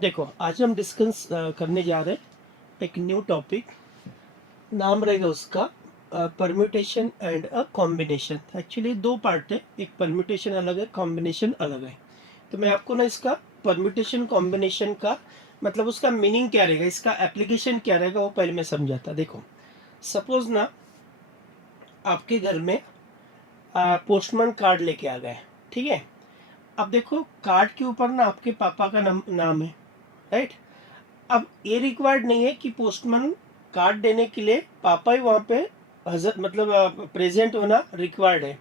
देखो आज हम डिस्कस करने जा रहे हैं एक न्यू टॉपिक। नाम रहेगा उसका permutation and a combination. Actually दो पार्ट है, एक परम्यूटेशन अलग है, कॉम्बिनेशन अलग है। तो मैं आपको ना इसका परम्यूटेशन कॉम्बिनेशन का मतलब उसका मीनिंग क्या रहेगा, इसका एप्लीकेशन क्या रहेगा, वो पहले मैं समझाता। देखो सपोज ना आपके घर में पोस्टमैन कार्ड लेके आ गए, ठीक है। अब देखो कार्ड के ऊपर ना आपके पापा का नाम है, राइट। अब ये रिक्वायर्ड नहीं है कि पोस्टमैन कार्ड देने के लिए पापा ही वहाँ पे हजर मतलब प्रेजेंट होना रिक्वायर्ड है।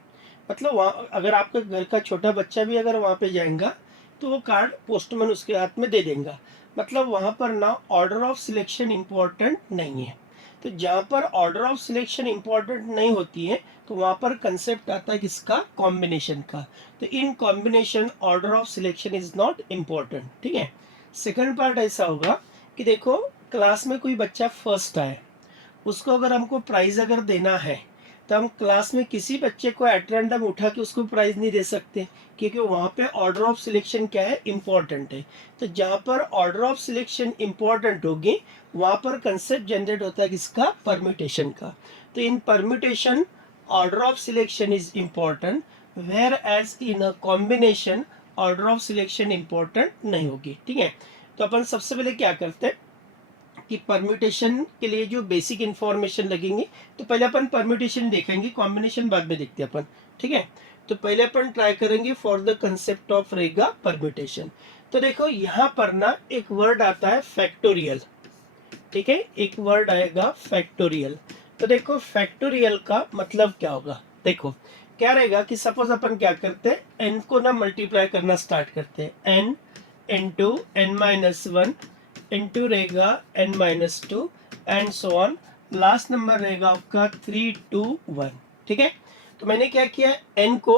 मतलब वहाँ अगर आपका घर का छोटा बच्चा भी अगर वहाँ पे जाएगा तो वो कार्ड पोस्टमैन उसके हाथ में दे देगा। मतलब वहाँ पर ना ऑर्डर ऑफ सिलेक्शन इम्पोर्टेंट नहीं है। तो जहाँ पर ऑर्डर ऑफ सिलेक्शन इम्पोर्टेंट नहीं होती है तो वहाँ पर कंसेप्ट आता है किसका, कॉम्बिनेशन का। तो in combination order of selection is not important, ठीक है। सेकंड पार्ट ऐसा होगा कि देखो क्लास में कोई बच्चा फर्स्ट आए, उसको अगर हमको प्राइज अगर देना है तो हम क्लास में किसी बच्चे को एट रैंडम उठा के उसको प्राइज नहीं दे सकते, क्योंकि वहाँ पे ऑर्डर ऑफ सिलेक्शन क्या है, इम्पोर्टेंट है। तो जहाँ पर ऑर्डर ऑफ सिलेक्शन इम्पोर्टेंट होगी वहाँ पर कंसेप्ट जनरेट होता है किसका, परम्यूटेशन का। तो in permutation order of selection is important, whereas in a combination order of selection important नहीं होगी, ठीक है। तो अपन सबसे पहले क्या करते हैं कि परम्यूटेशन के लिए जो बेसिक इंफॉर्मेशन लगेंगे, तो पहले अपन परम्यूटेशन देखेंगे, कॉम्बिनेशन बाद में देखते हैं अपन, ठीक है। तो पहले अपन ट्राई करेंगे फॉर द कंसेप्ट ऑफ रहेगा परम्यूटेशन। तो देखो यहाँ पर ना एक वर्ड आता है फैक्टोरियल, ठीक है। एक वर्ड आएगा फैक्टोरियल। तो देखो फैक्टोरियल का मतलब क्या होगा, देखो क्या रहेगा कि सपोज अपन क्या करते हैं, एन को ना मल्टीप्लाई करना स्टार्ट करते हैं, n into n minus one into रहेगा n minus two and so on. Last number रहेगा आपका 3 2 1, ठीक है। तो मैंने क्या किया, एन को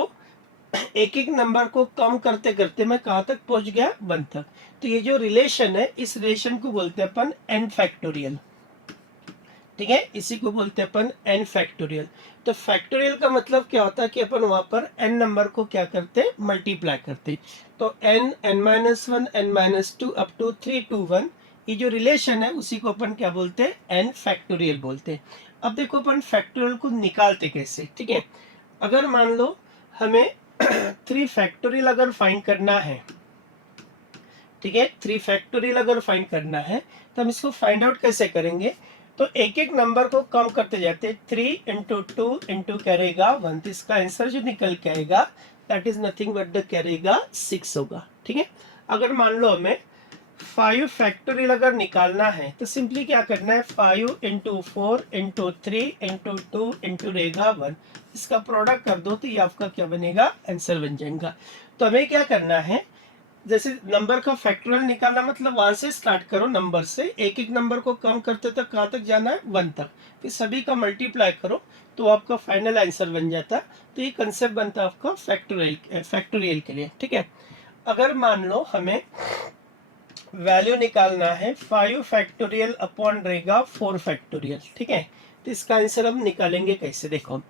एक एक नंबर को कम करते करते मैं कहाँ तक पहुंच गया, 1 तक। तो ये जो रिलेशन है इस रिलेशन को बोलते हैं अपन एन फैक्टोरियल, ठीक है। इसी को बोलते हैं अपन एन फैक्टोरियल। तो फैक्टोरियल का मतलब क्या होता है कि अपन वहां पर एन नंबर को क्या करते हैं, मल्टीप्लाई करते। तो n, n minus one, n minus two up to 3 2 1, ये जो रिलेशन है उसी को अपन क्या बोलते हैं, एन फैक्टोरियल बोलते हैं। अब देखो अपन फैक्टोरियल को निकालते कैसे, ठीक है। अगर मान लो हमें 3 फैक्टोरियल अगर फाइंड करना है, ठीक है, 3 फैक्टोरियल अगर फाइंड करना है तो हम इसको फाइंड आउट कैसे करेंगे। तो एक एक नंबर को कम करते जाते, 3 इंटू टू इंटू करेगा 1, तो इसका आंसर जो निकल के आएगा that is nothing but the करेगा 6 होगा, ठीक है। अगर मान लो हमें 5 फैक्टोरियल अगर निकालना है तो सिंपली क्या करना है, 5 into four into three into two into रहेगा 1, इसका प्रोडक्ट कर दो तो ये आपका क्या बनेगा, आंसर बन जाएगा। तो हमें क्या करना है, जैसे नंबर का फैक्टोरियल निकालना मतलब वहां से स्टार्ट करो, नंबर से एक एक नंबर को कम करते तक कहाँ तक जाना है, 1 तक। फिर सभी का मल्टीप्लाई करो तो आपका फाइनल आंसर बन जाता है। तो ये कंसेप्ट बनता है आपका फैक्टोरियल के लिए, ठीक है। अगर मान लो हमें वैल्यू निकालना है 5 फैक्टोरियल अपॉन रहेगा 4 फैक्टोरियल, ठीक है। तो इसका आंसर हम निकालेंगे कैसे, देखो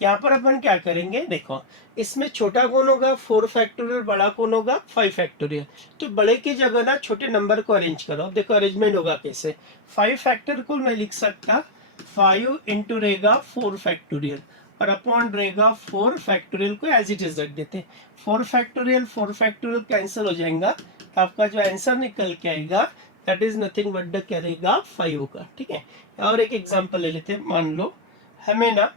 यहाँ पर अपन क्या करेंगे, देखो इसमें छोटा कौन होगा 4 फैक्टोरियल, बड़ा कौन होगा 5 फैक्टोरियल। तो बड़े की जगह ना छोटे नंबर को अरेंज करो। अब देखो अरेंजमेंट होगा कैसे, 5 फैक्टर को मैं लिख सकता 5 इंटू रहेगा 4 फैक्टोरियल और अपॉन रहेगा 4 फैक्टोरियल को एज इट इज रख देते। 4 फैक्टोरियल कैंसिल हो जाएगा, आपका जो आंसर निकल के आएगा that is nothing but the क्या रहेगा 5 होगा, ठीक है। और एक एग्जांपल ले लेते हैं, मान लो हमें ना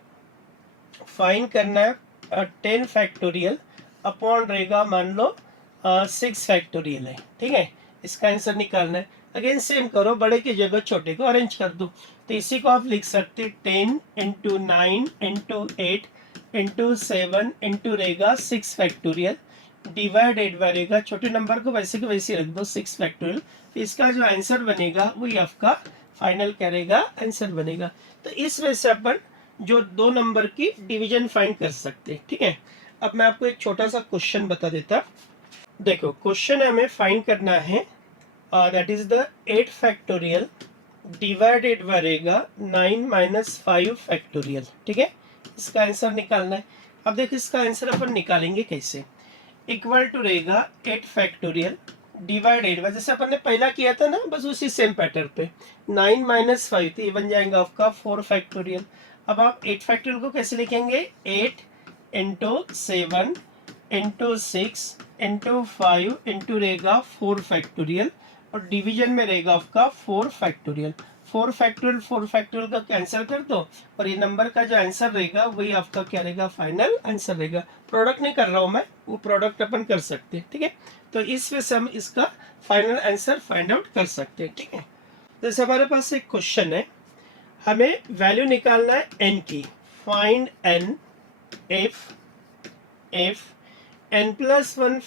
फाइंड करना है 10 फैक्टोरियल अपॉन रहेगा मान लो 6 फैक्टोरियल है, ठीक है। इसका आंसर निकालना है। अगेन सेम करो, बड़े की जगह छोटे को अरेंज कर दो। तो इसी को आप लिख सकते 10 इंटू 9 इंटू 8 इंटू 7 इंटू रहेगा 6 फैक्टोरियल डिवाइडेड बाय रहेगा, छोटे नंबर को वैसे के वैसे रख दो 6 फैक्टोरियल। तो इसका जो आंसर बनेगा वही आपका फाइनल करेगा आंसर बनेगा। तो इस वजह से अपन जो दो नंबर की डिवीजन फाइंड कर सकते हैं, ठीक है। अब मैं आपको एक छोटा सा क्वेश्चन बता देता। देखो क्वेश्चन हमें फाइंड करना है that is the 8 factorial divided by रहेगा 9 माइनस 5 फैक्टोरियल, ठीक है। इसका आंसर निकालना है। अब देखो इसका आंसर अपन निकालेंगे कैसे, इक्वल टू रहेगा 8 फैक्टोरियल डिवाइडेड बाय, जैसे अपन ने पहला किया था ना, बस उसी सेम पैटर्न पे 9 माइनस 5, तो ये बन जाएगा आपका 4 फैक्टोरियल। अब आप 8 फैक्टोरियल को कैसे लिखेंगे, 8 इंटू 7 इंटू 6 इंटू 5 इंटू रहेगा 4 फैक्टोरियल, और डिवीजन में रहेगा आपका 4 फैक्टोरियल। 4 फैक्टोरियल का कैंसिल कर दो, और ये नंबर का जो आंसर रहेगा वही आपका क्या रहेगा, फाइनल आंसर रहेगा। प्रोडक्ट नहीं कर रहा हूँ मैं, वो प्रोडक्ट अपन कर सकते हैं, ठीक है। तो इस वजह से हम इसका फाइनल आंसर फाइंड आउट कर सकते हैं, ठीक है। जैसे हमारे पास एक क्वेश्चन है, हमें वैल्यू निकालना है n की। Find n if n plus 1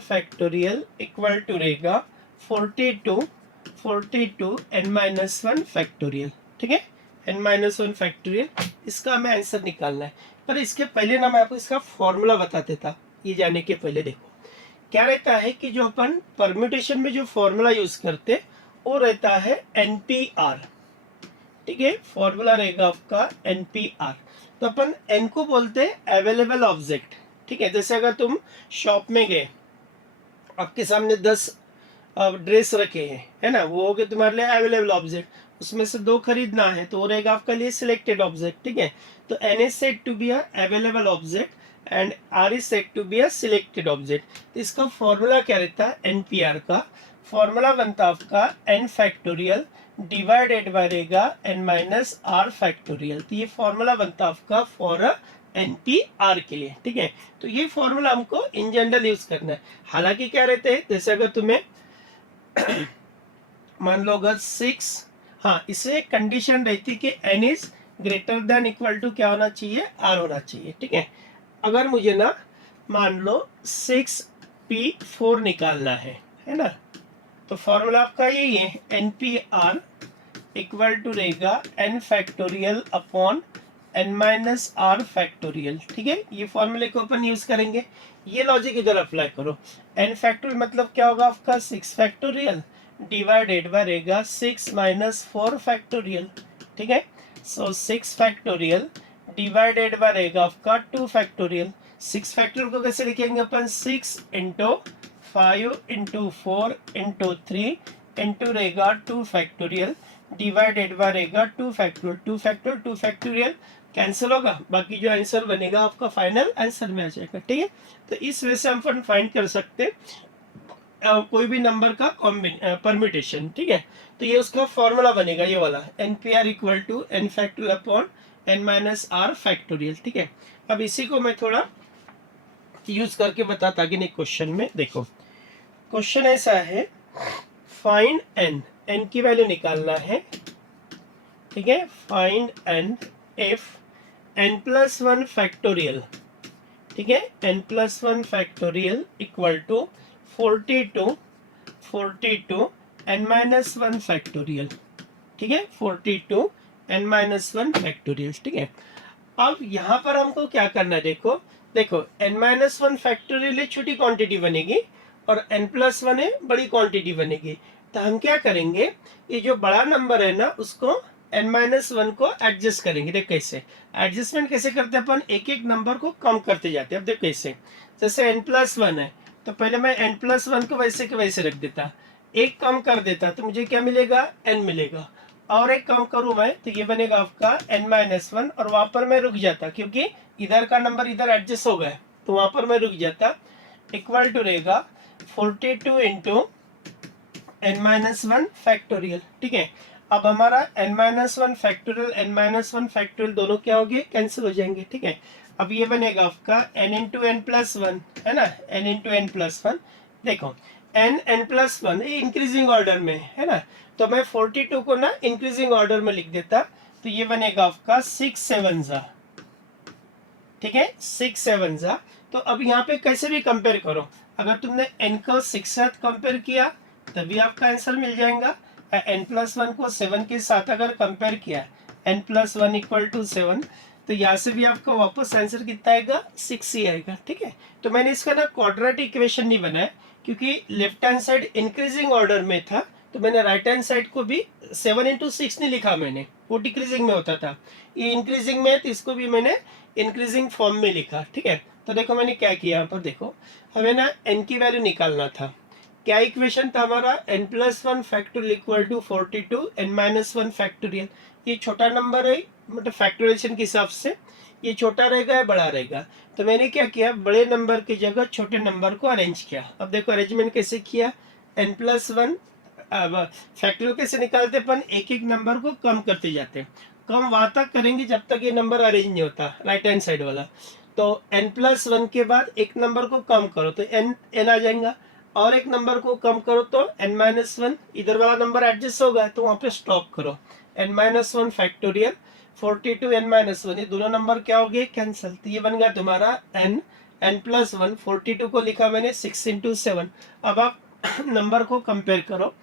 factorial equal to रहेगा 42 n माइनस 1 फैक्टोरियल, ठीक है। n माइनस 1 फैक्टोरियल, इसका हमें आंसर निकालना है। पर इसके पहले ना मैं आपको इसका फॉर्मूला बता देता, ये जाने के पहले देखो क्या रहता है कि जो अपन परम्यूटेशन में जो फॉर्मूला यूज करते वो रहता है NPR, ठीक है। फॉर्मूला रहेगा आपका NPR। तो अपन n को बोलते हैं अवेलेबल ऑब्जेक्ट, ठीक है। जैसे अगर तुम शॉप में गए, आपके सामने 10 ड्रेस रखे हैं, है ना, वो हो गए तुम्हारे लिए अवेलेबल ऑब्जेक्ट। उसमें से 2 खरीदना है तो वो रहेगा आपके लिए सिलेक्टेड ऑब्जेक्ट, ठीक है। तो n is said to be a available object and r is said to be a selected object। तो इसका फॉर्मूला क्या रहता है, NPR का फॉर्मूला बनता आपका n फैक्टोरियल डिवाइडेड बाय रहेगा n माइनस r फैक्टोरियल। तो ये फॉर्मूला बनता आपका फॉर NPR के लिए, ठीक है। तो ये फॉर्मूला हमको इन जनरल यूज करना है। हालांकि क्या रहते हैं, जैसे अगर तुम्हें मान लो अगर 6, हाँ, इससे एक कंडीशन रहती है कि n is greater than equal to क्या होना चाहिए, r होना चाहिए, ठीक है। अगर मुझे ना मान लो 6p4 निकालना है ना, तो फॉर्मूला आपका यही है, NPR इक्वल टू रहेगा n factorial upon n minus r factorial, ठीक है। ये फॉर्मूले को अपन यूज करेंगे। ये लॉजिक इधर अप्लाई करो। n फैक्टोरियल मतलब क्या होगा आपका 6 फैक्टोरियल डिवाइडेड बाय रहेगा 6 माइनस 4 फैक्टोरियल, ठीक है। सो 6 फैक्टोरियल डिवाइडेड बाय रहेगा आपका 2 फैक्टोरियल। 6 फैक्टोरियल को कैसे लिखेंगे अपन, 6 इंटू 5 इंटू 4 इंटू 3 इंटू रहेगा 2 फैक्टोरियल डिवाइडेड बाय रहेगा 2 फैक्टोरियल। 2 फैक्टोरियल कैंसिल होगा, बाकी जो आंसर बनेगा आपका फाइनल आंसर में आ जाएगा, ठीक है। तो इस वजह से हम फाइंड कर सकते हैं कोई भी नंबर का परम्यूटेशन, ठीक है। तो ये उसका फॉर्मूला बनेगा, ये वाला NPR equal to n factorial upon n minus r factorial, ठीक है। अब इसी को मैं थोड़ा यूज करके बताता कि नहीं क्वेश्चन में देखो। क्वेश्चन ऐसा है, फाइंड n की वैल्यू निकालना है, ठीक है। Find n if n plus 1 factorial, ठीक है, n plus 1 factorial equal to 42 n minus 1 factorial, ठीक है। 42 n माइनस 1 फैक्टोरियल, ठीक है। अब यहाँ पर हमको क्या करना है, देखो n माइनस 1 फैक्टोरियल छोटी क्वांटिटी बनेगी और n प्लस 1 है बड़ी क्वांटिटी बनेगी। तो हम क्या करेंगे, ये जो बड़ा नंबर है ना उसको n माइनस 1 को एडजस्ट करेंगे। देख कैसे एडजस्टमेंट कैसे करते हैं अपन, एक एक नंबर को कम करते जाते हैं। अब देख कैसे, जैसे n प्लस 1 है तो पहले मैं n प्लस 1 को वैसे के वैसे रख देता, एक कम कर देता तो मुझे क्या मिलेगा, n मिलेगा। और एक कम करूं मैं तो ये बनेगा आपका n माइनस 1, और वहां पर मैं रुक जाता क्योंकि इधर का नंबर इधर एडजस्ट हो गया, तो वहां पर मैं रुक जाता। इक्वल टू रहेगा 42 इंटू n माइनस 1 फैक्टोरियल, ठीक है। अब हमारा n minus 1 factorial n minus 1 factorial दोनों क्या हो गए, कैंसिल हो जाएंगे, ठीक है। अब ये बनेगा आपका n इंटू n प्लस 1, है ना, n इंटू n प्लस 1। देखो n प्लस 1 इंक्रीजिंग ऑर्डर में है ना, तो मैं 42 को ना इंक्रीजिंग ऑर्डर में लिख देता, तो ये बनेगा आपका 6 7 जा, ठीक है, 6 7 जा। तो अब यहाँ पे कैसे भी कंपेयर करो, अगर तुमने n को 6 साथ कंपेयर किया तभी आपका आंसर मिल जाएगा। n प्लस 1 को 7 के साथ अगर कंपेयर किया, n प्लस 1 इक्वल टू 7, तो यहाँ से भी आपका वापस आंसर कितना आएगा, 6 ही आएगा, ठीक है। तो मैंने इसका ना क्वाड्रेटिक इक्वेशन नहीं बनाया क्योंकि left hand side increasing order में था, तो मैंने राइट हैंड साइड को भी 7 इंटू 6 नहीं लिखा मैंने, वो डिक्रीजिंग में होता था, ये इंक्रीजिंग में है तो इसको भी मैंने इंक्रीजिंग फॉर्म में लिखा, ठीक है। तो देखो मैंने क्या किया यहाँ पर, देखो हमें ना n की वैल्यू निकालना था। क्या इक्वेशन था हमारा, n+1 factorial equal to 42 n-1 factorial. ये छोटा नंबर है, मतलब फैक्टोरिएशन के हिसाब से ये छोटा रहेगा या बड़ा रहेगा। तो मैंने क्या किया, बड़े नंबर की जगह छोटे नंबर को अरेंज किया। अब देखो अरेंजमेंट कैसे किया, n+1 फैक्टोरियल कैसे निकालते, अपन एक एक नंबर को कम करते जाते हैं। कम वहां तक करेंगे जब तक ये नंबर अरेंज नहीं होता, राइट हैंड साइड वाला। तो n+1 के बाद एक नंबर को कम करो तो n आ जाएगा, और एक नंबर को कम करो तो n-1, इधर वाला नंबर एडजस्ट होगा तो वहां पे स्टॉप करो। n-1 फैक्टोरियल 42 n-1, ये दोनों नंबर क्या हो गए, कैंसिल। तो ये बन गया तुम्हारा n+1। 42 को लिखा मैंने 6 × 7। अब आप नंबर को कंपेयर करो,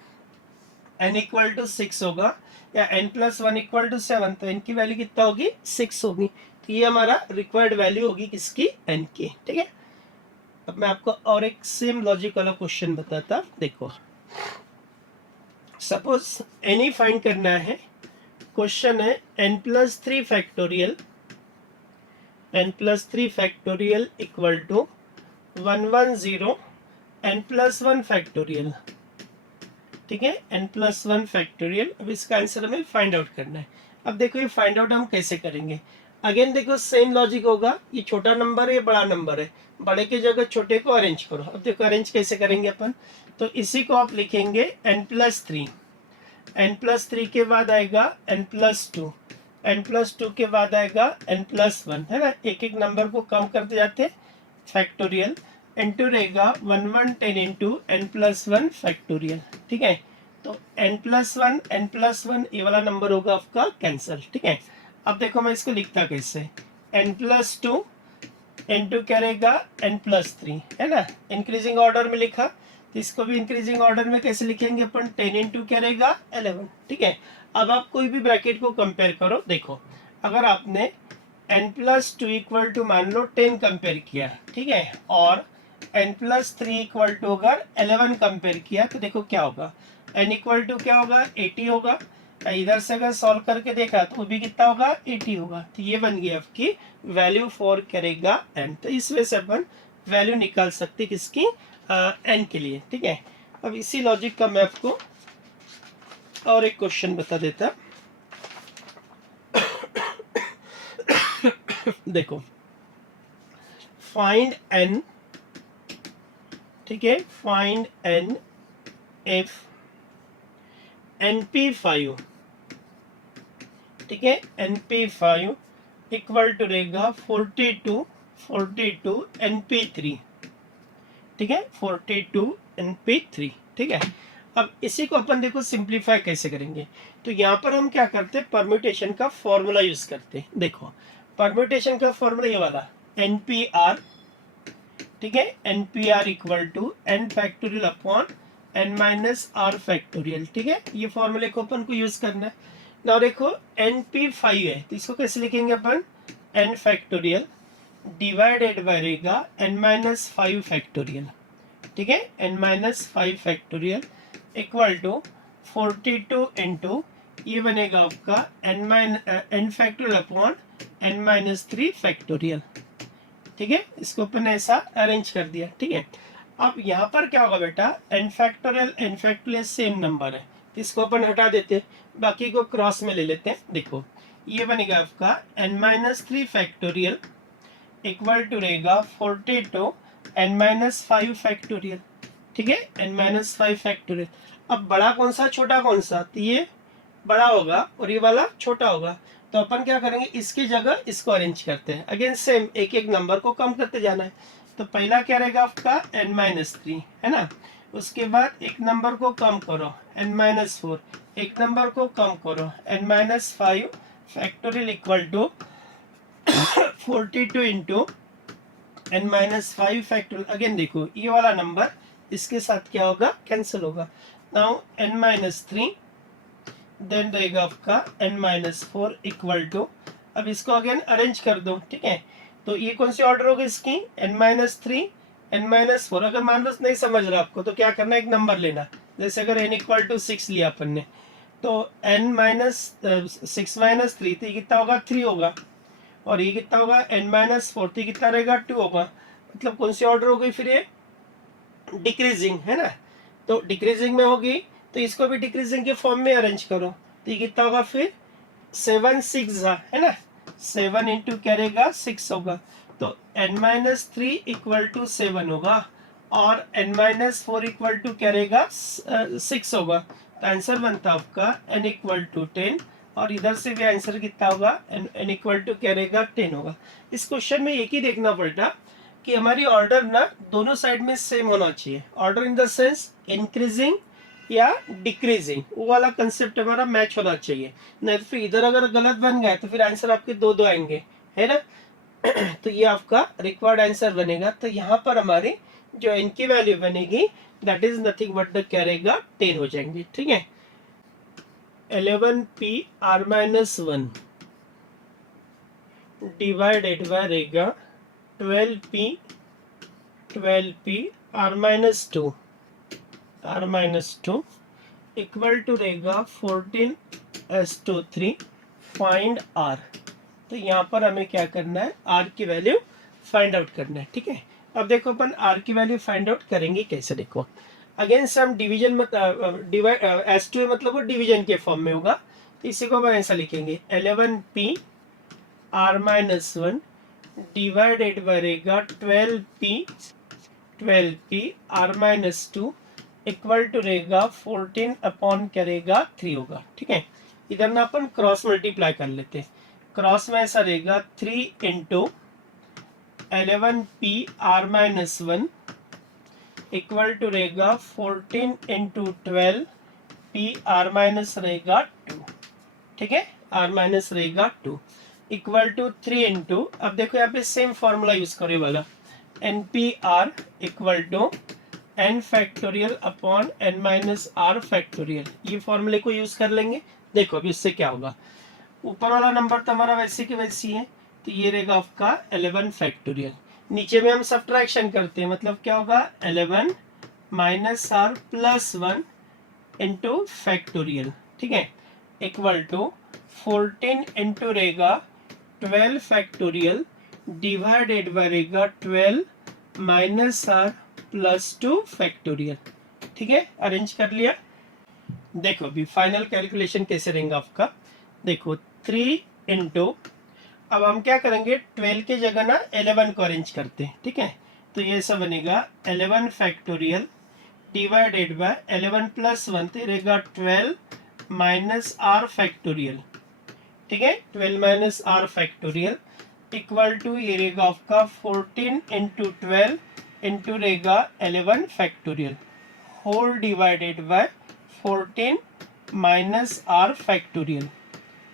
n = 6 होगा या n+1 = 7, तो n की वैल्यू कितना होगी, 6 होगी। तो ये हमारा रिक्वायर्ड वैल्यू होगी किसकी, n की, ठीक है। अब मैं आपको और एक सेम लॉजिक वाला क्वेश्चन बताता, देखो सपोज n ही फाइंड करना है। क्वेश्चन है n+3 factorial equal to 110 n+1 factorial, ठीक है, n+1 फैक्टोरियल। अब इसका आंसर हमें फाइंड आउट करना है। अब देखो ये फाइंड आउट हम कैसे करेंगे, अगेन देखो सेम लॉजिक होगा। ये छोटा नंबर है, ये बड़ा नंबर है, बड़े की जगह छोटे को अरेंज करो। अब देखो अरेंज कैसे करेंगे अपन, तो इसी को आप लिखेंगे n+3, n+3 के बाद आएगा n+2, n+2 के बाद आएगा n+1, है ना। एक एक नंबर को कम करते जाते फैक्टोरियल, इंटू रहेगा 1110 इंटू n+1 फैक्टोरियल, ठीक है। तो n+1 ये वाला नंबर होगा आपका कैंसल, ठीक है। अब देखो मैं इसको लिखता कैसे, n+2 इंटू क्या रहेगा n+3, है ना, इंक्रीजिंग ऑर्डर में लिखा। तो इसको भी इंक्रीजिंग ऑर्डर में कैसे लिखेंगे अपन, 10 इंटू क्या रहेगा 11, ठीक है। अब आप कोई भी ब्रैकेट को कंपेयर करो, देखो अगर आपने n+2 इक्वल टू मान लो 10 कंपेयर किया, ठीक है, और n+3 इक्वल टू अगर 11 कंपेयर किया, तो देखो क्या होगा, n इक्वल टू क्या होगा 80 होगा। इधर से अगर सॉल्व करके देखा तो वो भी कितना होगा 80 होगा। तो ये बन गई आपकी वैल्यू फॉर करेगा n। तो इस वजह से अपन वैल्यू निकाल सकते किसकी, n के लिए, ठीक है। अब इसी लॉजिक का मैं आपको और एक क्वेश्चन बता देता। देखो फाइंड n, ठीक है, फाइंड n if np5, ठीक है, np5 इक्वल टू रहेगा 42 np3, ठीक है, 42 np3, ठीक है। अब इसी को अपन देखो सिंप्लीफाई कैसे करेंगे, तो यहाँ पर हम क्या करते हैं, परम्यूटेशन का फॉर्मूला यूज करते हैं। देखो परम्यूटेशन का फॉर्मूला ये वाला npr, ठीक है, npr equal to n factorial upon n-r factorial, ठीक है। ये फॉर्मूले को अपन को यूज करना है ना। देखो np5 है तो इसको कैसे लिखेंगे अपन, n फैक्टोरियल डिवाइडेड बाय रहेगा n-5 फैक्टोरियल, ठीक है, n-5 factorial equal to 42 into ये बनेगा आपका n factorial upon n-3 factorial, ठीक है। इसको अपन ऐसा अरेंज कर दिया, ठीक है। अब यहाँ पर क्या होगा बेटा, n फैक्टोरियल सेम नंबर है, इसको अपन हटा देते हैं, बाकी को क्रॉस में ले लेते हैं। देखो ये बनेगा आपका n-3 फैक्टोरियल इक्वल टू रहेगा 42 n-5 फैक्टोरियल, ठीक है, n-5 फैक्टोरियल। अब बड़ा कौन सा छोटा कौन सा, तो ये बड़ा होगा और ये वाला छोटा होगा। तो अपन क्या करेंगे, इसकी जगह इसको अरेंज करते हैं। अगेन सेम एक एक नंबर को कम करते जाना है। तो पहला क्या रहेगा आपका n-3, है ना, उसके बाद एक नंबर को कम करो n-4, एक नंबर को कम करो n-5 factorial equal to 42 into n-5 factorial. Again देखो ये वाला नंबर इसके साथ क्या होगा, कैंसिल होगा। नाउ n-3 देन रहेगा आपका n-4 इक्वल टू, अब इसको अगेन अरेंज कर दो, ठीक है। तो ये कौन सी ऑर्डर होगी इसकी, n-3 n-4। अगर मान लो नहीं समझ रहा आपको तो क्या करना है, एक नंबर लेना, जैसे अगर n इक्वल टू 6 लिया अपन ने, तो n-6 - 3 तो ये कितना होगा 3 होगा। और ये कितना होगा n माइनस 4, तो कितना रहेगा 2 होगा। मतलब कौन सी ऑर्डर हो गई फिर ये डिक्रीजिंग है ना, तो डिक्रीजिंग में होगी, तो इसको भी डिक्रीजिंग के फॉर्म में अरेंज करो, तो ये कितना होगा फिर 7 6 है ना, 7 इंटू क्या रहेगा 6 होगा, तो n माइनस 3 इक्वल टू 7 होगा और n माइनस 4 इक्वल टू क्या रहेगा 6 होगा। तो आंसर बनता है आपका n इक्वल टू 10, और इधर से भी आंसर कितना होगा n इक्वल टू क्या रहेगा 10 होगा। इस क्वेश्चन में एक ही देखना पड़ता कि हमारी ऑर्डर ना दोनों साइड में सेम होना चाहिए, order in the sense increasing या डिक्रीजिंग, वो वाला कंसेप्ट हमारा मैच होना चाहिए, नहीं तो फिर इधर अगर गलत बन गया तो फिर आंसर आपके दो दो आएंगे, है ना। तो ये आपका रिक्वायर्ड आंसर बनेगा। तो यहाँ पर हमारी जो इनकी वैल्यू बनेगी that is nothing but the क्या रहेगा 10 हो जाएंगे, ठीक है। 11p r minus 1 divided by रहेगा 12p r minus 2 equal to रहेगा 14s23 फाइंड r। तो यहाँ पर हमें क्या करना है r की वैल्यू फाइंड आउट करना है, ठीक है। अब देखो अपन r की वैल्यू फाइंड आउट करेंगे कैसे, देखो अगेन से हम डिवीजन डिवाइड s2 मतलब वो डिवीजन के फॉर्म में होगा, तो इसी को अपन ऐसा लिखेंगे 11p r minus 1 divided by रहेगा 12p r minus 2 equal to रहेगा 14 अपॉन करेगा 3 होगा, ठीक है। इधर ना अपन क्रॉस मल्टीप्लाई कर लेते हैं, क्रॉस में ऐसा रहेगा 3 into 11p r minus 1 equal to रहेगा 14 इंटू 12p r माइनस रहेगा 2, ठीक है, r माइनस रहेगा 2 इक्वल टू 3 इंटू, अब देखो यहाँ पे सेम फॉर्मूला यूज करो वाला npr equal to n factorial upon n minus r factorial, ये फॉर्मूले को यूज कर लेंगे। देखो अभी इससे क्या होगा, ऊपर वाला नंबर तो हमारा वैसे की वैसी है, तो ये रहेगा आपका 11 फैक्टोरियल, नीचे में हम सब्ट्रैक्शन करते हैं, मतलब क्या होगा 11 minus r plus 1 into factorial, ठीक है, इक्वल टू 14 इंटू रहेगा 12 फैक्टोरियल डिवाइडेड बाय रहेगा 12 माइनस r प्लस 2 फैक्टोरियल, ठीक है, अरेंज कर लिया। देखो अभी फाइनल कैलकुलेशन कैसे रहेगा आपका, देखो 3 इंटू, अब हम क्या करेंगे 12 की जगह ना 11 को अरेंज करते हैं, ठीक है, तो ये सब बनेगा 11 फैक्टोरियल डिवाइडेड बाय 11 प्लस 1 तो रहेगा 12 माइनस r फैक्टोरियल, ठीक है, 12 minus r factorial equal to ये रहेगा आपका 14 इंटू 12 इंटू रहेगा 11 factorial whole divided by 14 minus r factorial,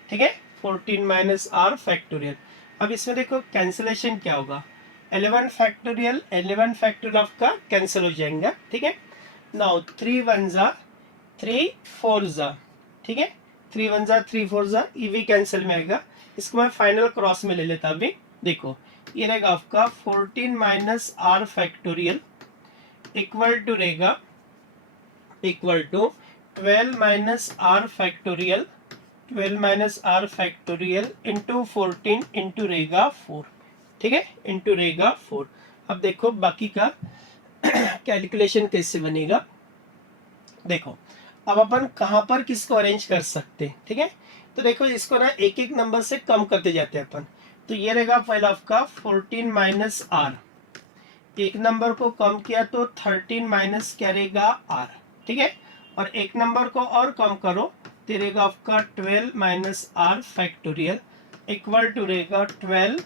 ठीक है, 14 माइनस r फैक्टोरियल। अब इसमें देखो कैंसिलेशन क्या होगा, 11 फैक्टोरियल आपका कैंसिल हो जाएगा, ठीक है। नाउ 3 1 जा 3 4 जा, ठीक है, 3 1 जा 3 4 जा, ये भी कैंसिल में आएगा, इसको मैं फाइनल क्रॉस में ले लेता अभी। देखो ये रहेगा आपका 14 minus r factorial equal to रहेगा 12 minus r factorial, 12 minus r factorial into 14 into रहेगा 4, ठीक है, इंटू रहेगा 4। अब देखो बाकी का कैलकुलेशन कैसे बनेगा, देखो अब अपन कहाँ पर किसको अरेंज कर सकते हैं, ठीक है, तो देखो इसको ना एक एक नंबर से कम करते जाते हैं अपन, तो ये रहेगा पहला आपका 14 माइनस r, एक नंबर को कम किया तो 13 माइनस क्या रहेगा r, ठीक है, और एक नंबर को और कम करो तो रहेगा आपका 12 minus r factorial equal to रहेगा 12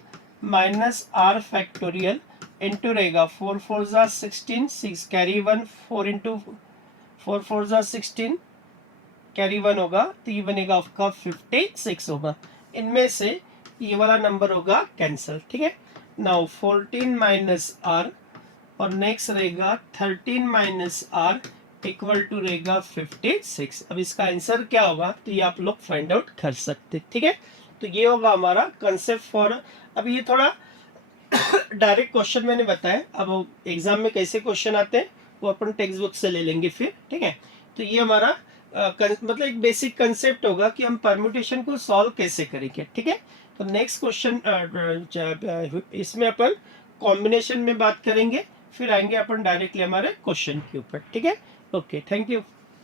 माइनस r फैक्टोरियल इंटू रहेगा 4 4 जा 16 6 कैरी 1 4 इंटू 4 4 जा 16 कैरी 1 होगा, तो ये बनेगा आपका 56 होगा, इनमें से ये वाला नंबर होगा कैंसिल, ठीक है। नाउ 14 माइनस r और नेक्स्ट रहेगा 13 माइनस r इक्वल टू रहेगा 56। अब इसका आंसर क्या होगा तो ये आप लोग फाइंड आउट कर सकते, ठीक है। तो ये होगा हमारा कंसेप्ट फॉर, अब ये थोड़ा डायरेक्ट क्वेश्चन मैंने बताया, अब एग्जाम में कैसे क्वेश्चन आते हैं वो अपन टेक्स्ट बुक से ले लेंगे फिर, ठीक है। तो ये हमारा मतलब एक बेसिक कंसेप्ट होगा कि हम परम्यूटेशन को सॉल्व कैसे करेंगे, ठीक है। तो नेक्स्ट क्वेश्चन इसमें अपन कॉम्बिनेशन में बात करेंगे, फिर आएंगे अपन डायरेक्टली हमारे क्वेश्चन के ऊपर, ठीक है। Okay, thank you.